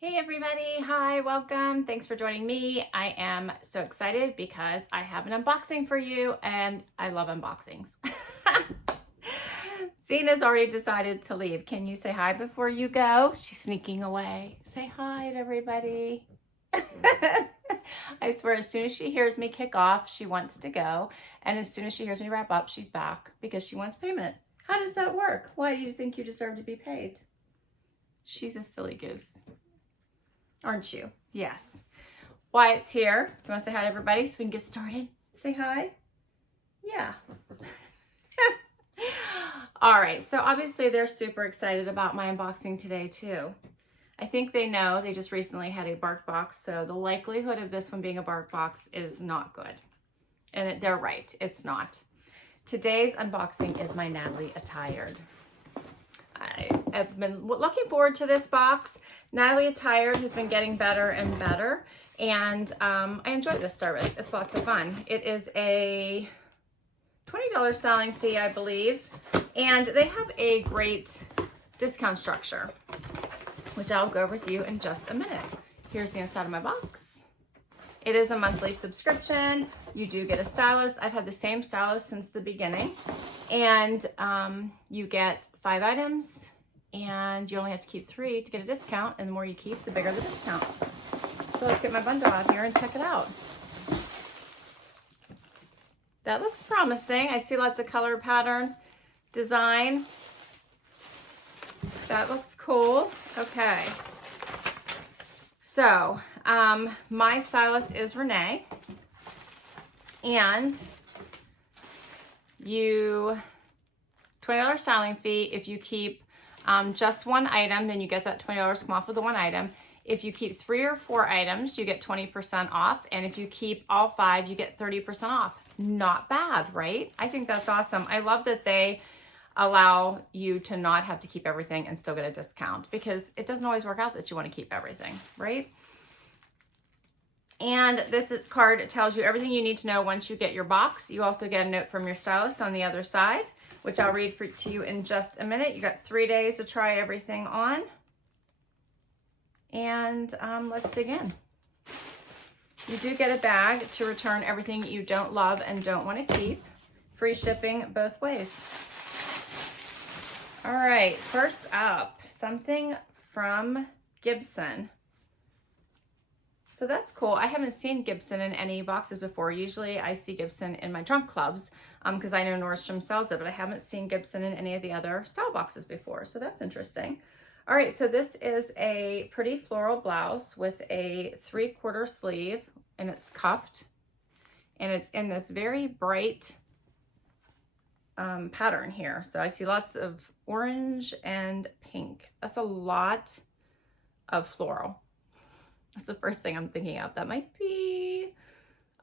Hey everybody, hi, welcome. Thanks for joining me. I am so excited because I have an unboxing for you and I love unboxings. Cena's already decided to leave. Can you say hi before you go? She's sneaking away. Say hi to everybody. I swear, as soon as she hears me kick off, she wants to go. And as soon as she hears me wrap up, she's back because she wants payment. How does that work? Why do you think you deserve to be paid? She's a silly goose. Aren't you? Yes. Wyatt's here. Do you want to say hi to everybody so we can get started? Say hi. Yeah. All right. So obviously they're super excited about my unboxing today too. I think they know they just recently had a bark box. So the likelihood of this one being a bark box is not good. And they're right. It's not. Today's unboxing is my Natalie Attired. I have been looking forward to this box. Natalie Attired has been getting better and better, and I enjoy this service. It's lots of fun. It is a $20 styling fee, I believe, and they have a great discount structure, which I'll go over with you in just a minute. Here's the inside of my box. It is a monthly subscription. You do get a stylist. I've had the same stylist since the beginning. And you get 5 items and you only have to keep 3 to get a discount. And the more you keep, the bigger the discount. So let's get my bundle out here and check it out. That looks promising. I see lots of color pattern design. That looks cool. Okay. So, my stylist is Renee, and $20 styling fee. If you keep just one item, then you get that $20 come off of the one item. If you keep 3 or 4 items, you get 20% off, and if you keep all 5, you get 30% off. Not bad, right? I think that's awesome. I love that they allow you to not have to keep everything and still get a discount, because it doesn't always work out that you want to keep everything, right? And this card tells you everything you need to know once you get your box. You also get a note from your stylist on the other side, which I'll read to you in just a minute. You got 3 days to try everything on. And let's dig in. You do get a bag to return everything you don't love and don't want to keep. Free shipping both ways. All right, first up, something from Gibson. So that's cool. I haven't seen Gibson in any boxes before. Usually I see Gibson in my trunk clubs because I know Nordstrom sells it, but I haven't seen Gibson in any of the other style boxes before. So that's interesting. All right, so this is a pretty floral blouse with a 3/4 sleeve, and it's cuffed. And it's in this very bright pattern here. So I see lots of orange and pink. That's a lot of floral. That's the first thing I'm thinking of. That might be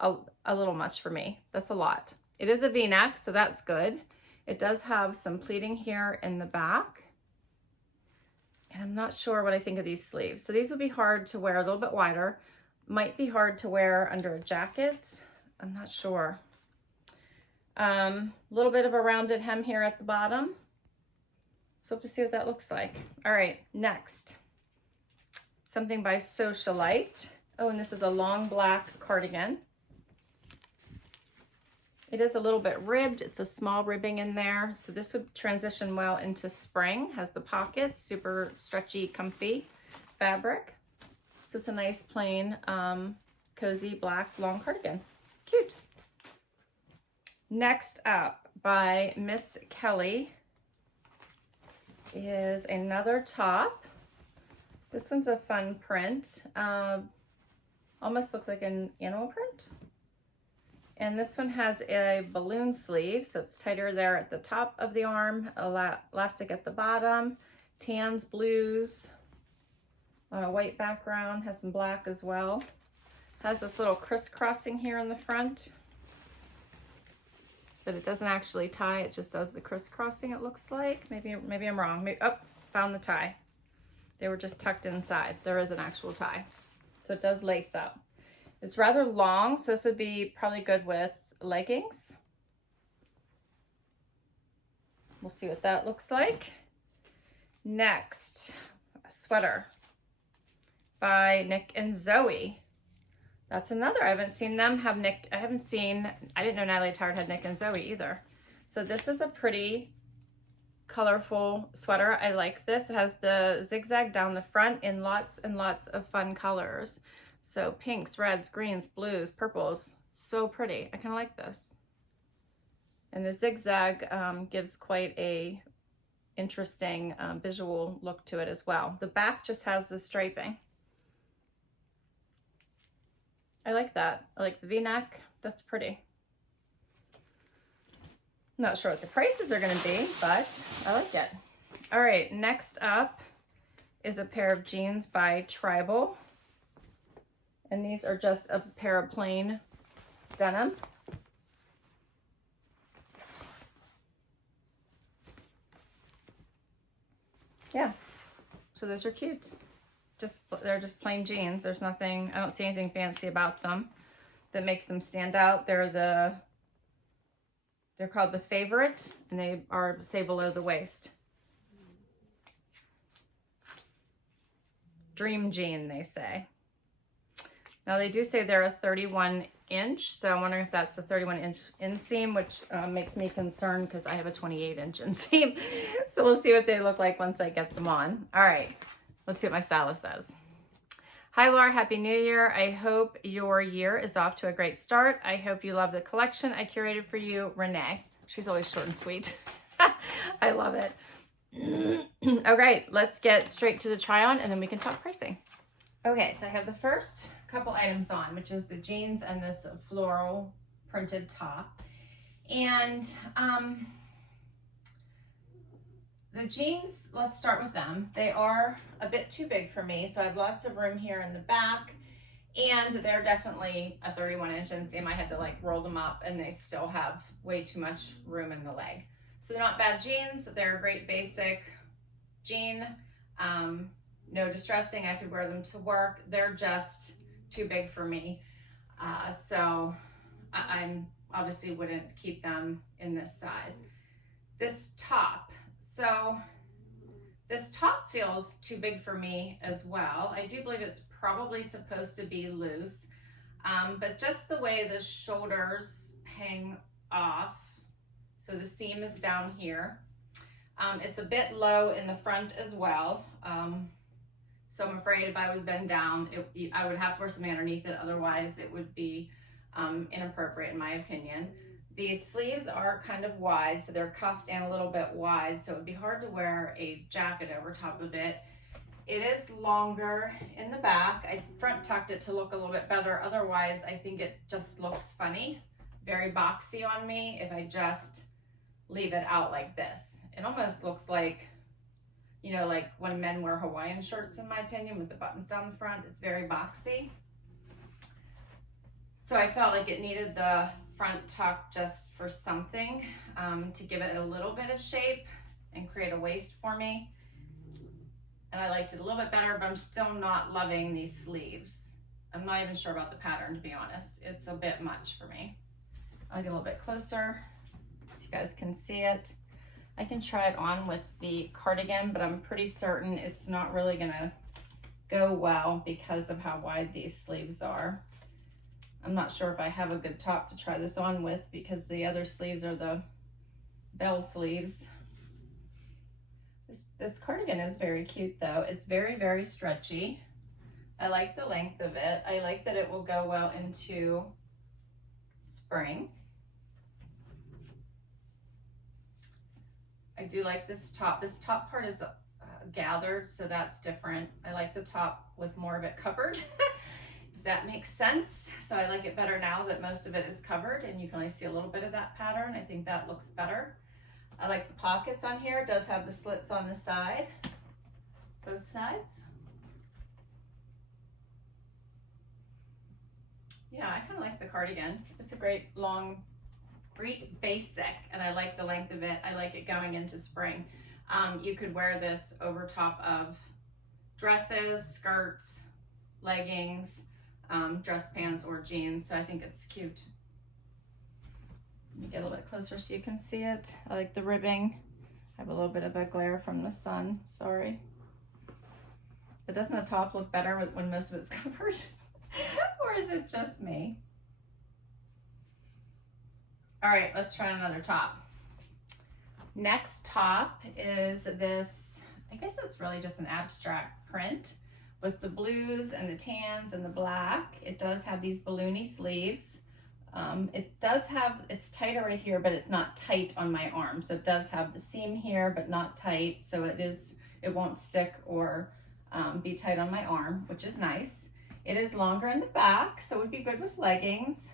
a little much for me. That's a lot. It is a V-neck, so that's good. It does have some pleating here in the back. And I'm not sure what I think of these sleeves. So these would be hard to wear, a little bit wider. Might be hard to wear under a jacket. I'm not sure. Little bit of a rounded hem here at the bottom. So we'll have to see what that looks like. All right, next. Something by Socialite. Oh, and this is a long black cardigan. It is a little bit ribbed. It's a small ribbing in there. So this would transition well into spring. Has the pockets, super stretchy, comfy fabric. So it's a nice plain, cozy black long cardigan. Cute. Next up by Miss Kelly is another top. This one's a fun print. Almost looks like an animal print. And this one has a balloon sleeve, so it's tighter there at the top of the arm, elastic at the bottom, tans, blues, on a white background, has some black as well. Has this little crisscrossing here in the front, but it doesn't actually tie, it just does the crisscrossing, it looks like. Maybe I'm wrong. Oh, found the tie. They were just tucked inside. There is an actual tie. So it does lace up. It's rather long, so this would be probably good with leggings. We'll see what that looks like. Next, a sweater. by Nic and Zoey. That's another. I haven't seen them have Nic. I didn't know Natalie Attired had Nic and Zoey either. So this is a pretty colorful sweater. I like this. It has the zigzag down the front in lots and lots of fun colors. So pinks, reds, greens, blues, purples. So pretty. I kind of like this. And the zigzag gives quite a interesting visual look to it as well. The back just has the striping. I like that. I like the V-neck. That's pretty. Not sure what the prices are going to be, but I like it. All right, next up is a pair of jeans by Tribal. And these are just a pair of plain denim. Yeah, so those are cute. They're just plain jeans. There's nothing, I don't see anything fancy about them that makes them stand out. They're called the Favorite, and they are, say, below the waist. Dream jean, they say. Now they do say they're a 31 inch, so I'm wondering if that's a 31 inch inseam, which makes me concerned because I have a 28 inch inseam. So we'll see what they look like once I get them on. All right, let's see what my stylist says. Hi Laura, Happy New Year. I hope your year is off to a great start. I hope you love the collection I curated for you, Renee. She's always short and sweet. I love it. All right, let's get straight to the try on and then we can talk pricing. Okay, so I have the first couple items on, which is the jeans and this floral printed top. And the jeans, let's start with them. They are a bit too big for me, so I have lots of room here in the back, and they're definitely a 31 inch inseam. I had to like roll them up and they still have way too much room in the leg. So they're not bad jeans. They're a great basic jean. No distressing. I could wear them to work. They're just too big for me. So I obviously wouldn't keep them in this size. This top. So this top feels too big for me as well. I do believe it's probably supposed to be loose, but just the way the shoulders hang off. So the seam is down here. It's a bit low in the front as well. So I'm afraid if I was bend down, I would have to wear something underneath it. Otherwise, it would be inappropriate in my opinion. These sleeves are kind of wide, so they're cuffed and a little bit wide, so it would be hard to wear a jacket over top of it. It is longer in the back. I front tucked it to look a little bit better. Otherwise, I think it just looks funny, very boxy on me if I just leave it out like this. It almost looks like, you know, like when men wear Hawaiian shirts, in my opinion, with the buttons down the front. It's very boxy. So I felt like it needed the front tuck just for something, to give it a little bit of shape and create a waist for me. And I liked it a little bit better, but I'm still not loving these sleeves. I'm not even sure about the pattern, to be honest. It's a bit much for me. I'll get a little bit closer so you guys can see it. I can try it on with the cardigan, but I'm pretty certain it's not really gonna go well because of how wide these sleeves are. I'm not sure if I have a good top to try this on with because the other sleeves are the bell sleeves. This cardigan is very cute though. It's very, very stretchy. I like the length of it. I like that it will go well into spring. I do like this top. This top part is gathered, so that's different. I like the top with more of it covered, if that makes sense. So I like it better now that most of it is covered and you can only see a little bit of that pattern. I think that looks better. I like the pockets on here. It does have the slits on the side, both sides. Yeah, I kind of like the cardigan. It's a great long, great basic, and I like the length of it. I like it going into spring. You could wear this over top of dresses, skirts, leggings, dress pants, or jeans, so I think it's cute. Let me get a little bit closer so you can see it. I like the ribbing. I have a little bit of a glare from the sun, sorry. But doesn't the top look better when most of it's covered? Or is it just me? All right, let's try another top. Next top is this, I guess it's really just an abstract print with the blues and the tans and the black. It does have these balloony sleeves. It does have, it's tighter right here, but it's not tight on my arm. So it does have the seam here, but not tight. So it won't stick or be tight on my arm, which is nice. It is longer in the back, so it would be good with leggings.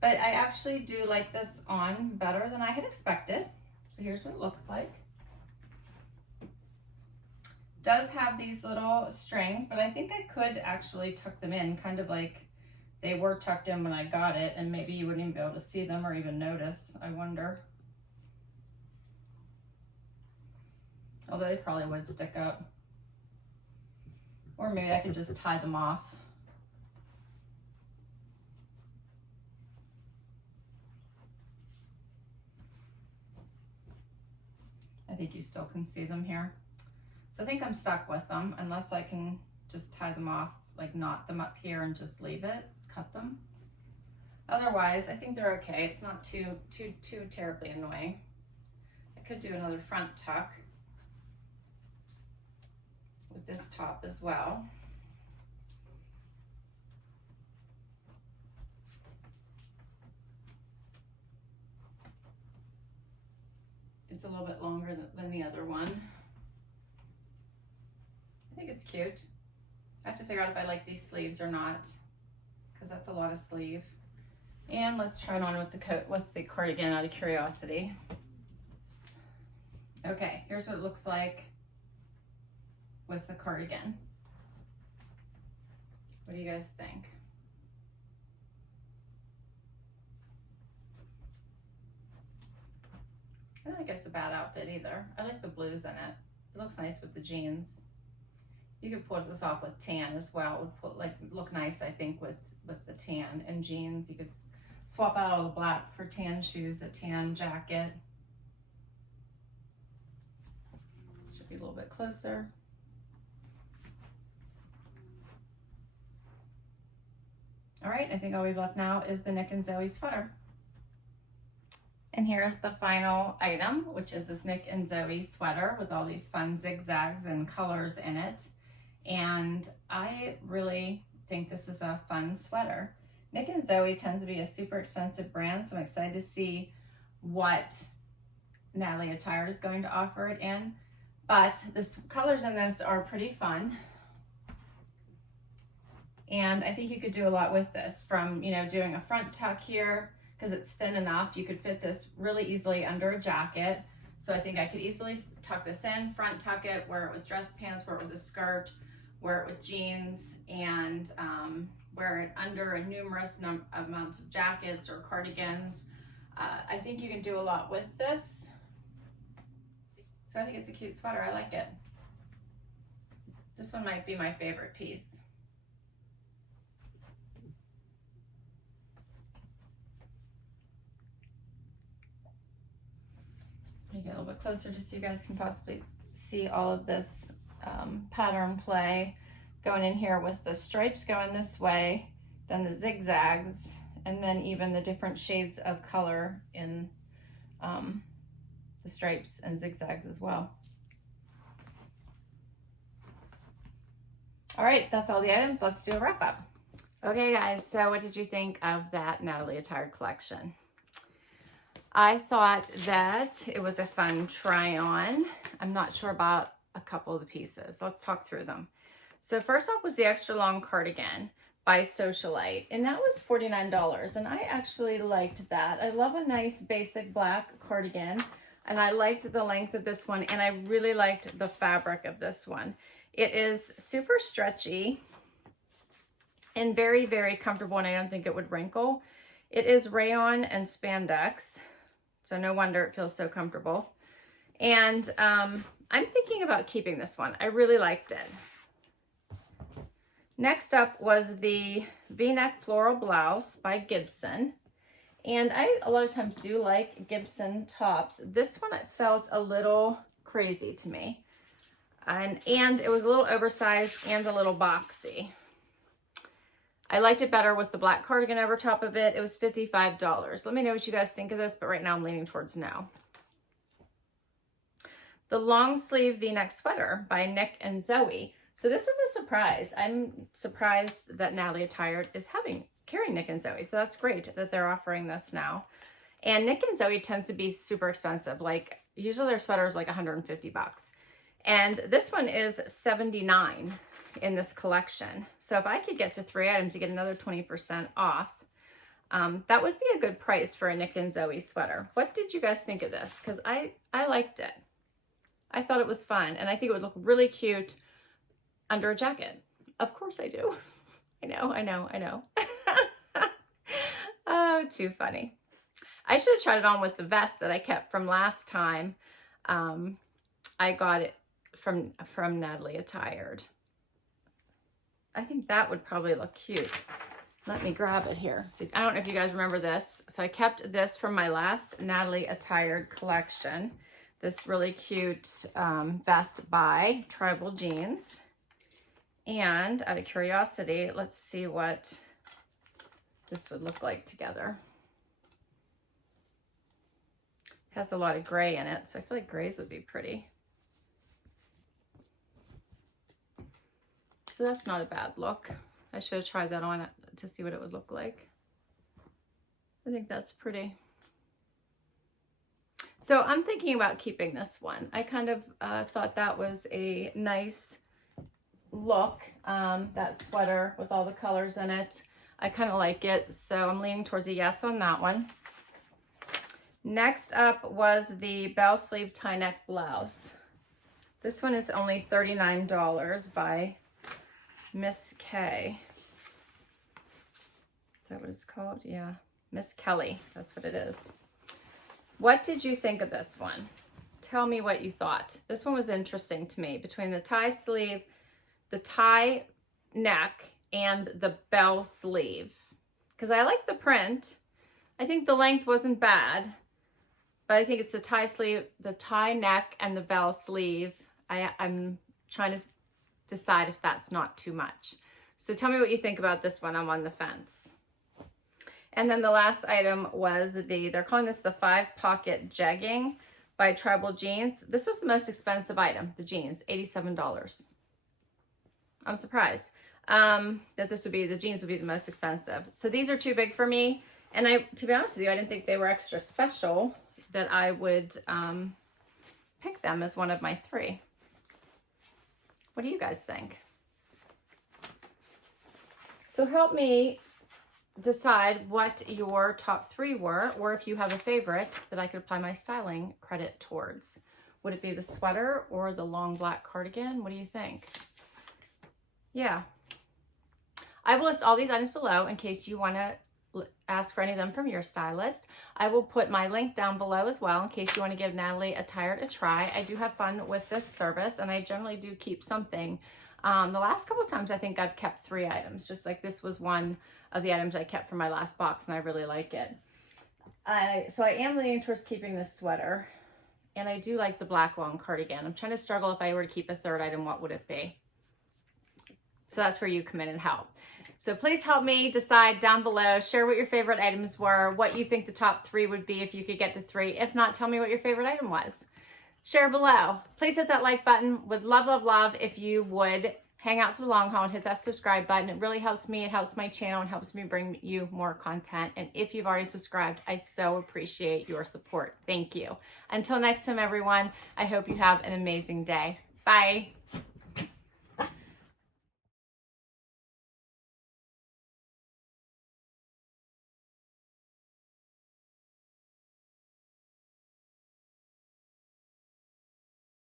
But I actually do like this on better than I had expected. So here's what it looks like. Does have these little strings, but I think I could actually tuck them in, kind of like they were tucked in when I got it, and maybe you wouldn't even be able to see them or even notice, I wonder. Although they probably would stick up. Or maybe I could just tie them off. I think you still can see them here. So I think I'm stuck with them unless I can just tie them off, like knot them up here and just leave it, cut them. Otherwise, I think they're okay. It's not too terribly annoying. I could do another front tuck with this top as well. It's a little bit longer than the other one. I think it's cute. I have to figure out if I like these sleeves or not, because that's a lot of sleeve. And let's try it on with the coat, with the cardigan out of curiosity. Okay, here's what it looks like with the cardigan. What do you guys think? I don't think it's a bad outfit either. I like the blues in it. It looks nice with the jeans. You could pull this off with tan as well. It would look nice, I think, with the tan and jeans. You could swap out all the black for tan shoes, a tan jacket. Should be a little bit closer. All right, I think all we've left now is the Nic and Zoe sweater. And here is the final item, which is this Nic and Zoe sweater with all these fun zigzags and colors in it. And I really think this is a fun sweater. Nic and Zoe tends to be a super expensive brand, so I'm excited to see what Natalie Attired is going to offer it in. But the colors in this are pretty fun. And I think you could do a lot with this, from, you know, doing a front tuck here, because it's thin enough. You could fit this really easily under a jacket. So I think I could easily tuck this in, front tuck it, wear it with dress pants, wear it with a skirt, wear it with jeans, and wear it under a numerous amounts of jackets or cardigans. I think you can do a lot with this. So I think it's a cute sweater. I like it. This one might be my favorite piece. Let me get a little bit closer just so you guys can possibly see all of this pattern play going in here, with the stripes going this way, then the zigzags, and then even the different shades of color in the stripes and zigzags as well. All right, that's all the items. Let's do a wrap up. Okay guys, so what did you think of that Natalie Attired collection? I thought that it was a fun try on. I'm not sure about a couple of the pieces. Let's talk through them. So first off was the extra long cardigan by Socialite, and that was $49, and I actually liked that. I love a nice basic black cardigan, and I liked the length of this one, and I really liked the fabric of this one. It is super stretchy and very, very comfortable, and I don't think it would wrinkle. It is rayon and spandex, so no wonder it feels so comfortable. And I'm thinking about keeping this one. I really liked it. Next up was the V-neck floral blouse by Gibson. And I a lot of times do like Gibson tops. This one, it felt a little crazy to me. And it was a little oversized and a little boxy. I liked it better with the black cardigan over top of it. It was $55. Let me know what you guys think of this, but right now I'm leaning towards no. The long sleeve V-neck sweater by Nic and Zoey. So this was a surprise. I'm surprised that Natalie Attired is carrying Nic and Zoey. So that's great that they're offering this now. And Nic and Zoey tends to be super expensive. Like usually their sweater is like 150 bucks. And this one is $79 in this collection. So if I could get to 3 items to get another 20% off, that would be a good price for a Nic and Zoey sweater. What did you guys think of this? Because I liked it. I thought it was fun, and I think it would look really cute under a jacket. Of course I do. I know. Oh, too funny. I should have tried it on with the vest that I kept from last time. I got it from Natalie Attired. I think that would probably look cute. Let me grab it here. See, I don't know if you guys remember this. So I kept this from my last Natalie Attired collection. This really cute vest by Tribal Jeans. And out of curiosity, let's see what this would look like together. It has a lot of gray in it, so I feel like grays would be pretty. So that's not a bad look. I should have tried that on to see what it would look like. I think that's pretty. So I'm thinking about keeping this one. I kind of thought that was a nice look, that sweater with all the colors in it. I kind of like it, so I'm leaning towards a yes on that one. Next up was the bell sleeve tie neck blouse. This one is only $39 by Miss K. Is that what it's called? Yeah, Miss Kelly, that's what it is. What did you think of this one? Tell me what you thought. This one was interesting to me, between the tie sleeve, the tie neck, and the bell sleeve. Because I like the print. I think the length wasn't bad, but I think it's the tie sleeve, the tie neck, and the bell sleeve. I'm trying to decide if that's not too much. So tell me what you think about this one. I'm on the fence. And then the last item was they're calling this the 5-pocket jegging by Tribal Jeans. This was the most expensive item, the jeans, $87. I'm surprised that the jeans would be the most expensive. So these are too big for me. And to be honest with you, I didn't think they were extra special that I would pick them as one of my 3. What do you guys think? So help me decide what your top 3 were, or if you have a favorite that I could apply my styling credit towards. Would it be the sweater or the long black cardigan? What do you think? Yeah. I will list all these items below in case you want to ask for any of them from your stylist. I will put my link down below as well in case you want to give Natalie Attired a try. I do have fun with this service, and I generally do keep something. The last couple of times I think I've kept 3 items, just like this was one of the items I kept from my last box, and I really like it. So I am leaning towards keeping this sweater, and I do like the black long cardigan. I'm trying to struggle if I were to keep a 3rd item, what would it be? So that's where you come in and help. So please help me decide down below. Share what your favorite items were, what you think the top 3 would be if you could get to 3. If not, tell me what your favorite item was. Share below. Please hit that like button. Would love, love, love if you would hang out for the long haul and hit that subscribe button. It really helps me. It helps my channel and helps me bring you more content. And if you've already subscribed, I so appreciate your support. Thank you. Until next time, everyone, I hope you have an amazing day. Bye.